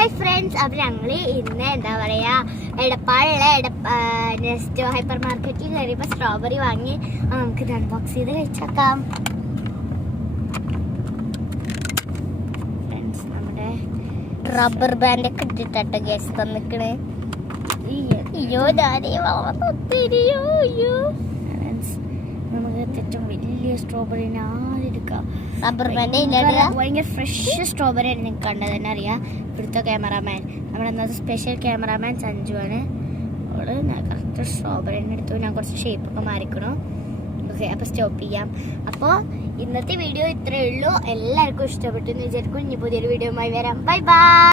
Hi friends, അപ്പോൾ ഞങ്ങൾ ഇന്ന് എന്താ പറയുക എടപ്പാളുള്ള നെസ്റ്റോ ഹൈപ്പർ മാർക്കറ്റിൽ കയറിയപ്പോൾ സ്ട്രോബെറി വാങ്ങി. നമുക്ക് ഇത് അൺബോക്സ് ചെയ്ത് കഴിച്ചേക്കാം. ഫ്രണ്ട്സ്, നമ്മുടെ റബ്ബർ ബാൻഡൊക്കെ ഇട്ടിട്ടോ ഗ്യാസ് തന്നിക്കണേ. അയ്യോ അയ്യോ നമുക്ക് ഏറ്റവും വലിയ സ്ട്രോബെറി എടുക്കാം. റബ്ബർ ബാൻഡ് ഭയങ്കര ഫ്രഷ് സ്ട്രോബെറി ആണ്. നിങ്ങൾക്ക് കണ്ടത് തന്നെ അറിയാം. ഇവിടുത്തെ ക്യാമറാമാൻ, നമ്മുടെ അന്നത്തെ സ്പെഷ്യൽ ക്യാമറാമാൻ സഞ്ജുവാണ്. അവള് കറക്റ്റ് സ്ട്രോബെറി എടുത്തു. ഞാൻ കുറച്ച് ഷേപ്പൊക്കെ മാറിക്കണു. ഓക്കെ, അപ്പോൾ സ്റ്റോപ്പ് ചെയ്യാം. അപ്പോൾ ഇന്നത്തെ വീഡിയോ ഇത്രയേ ഉള്ളൂ. എല്ലാവർക്കും ഇഷ്ടപ്പെട്ടു എന്ന് വിചാരിക്കും. ഇനി പുതിയൊരു വീഡിയോയുമായി വരാം. Bye bye.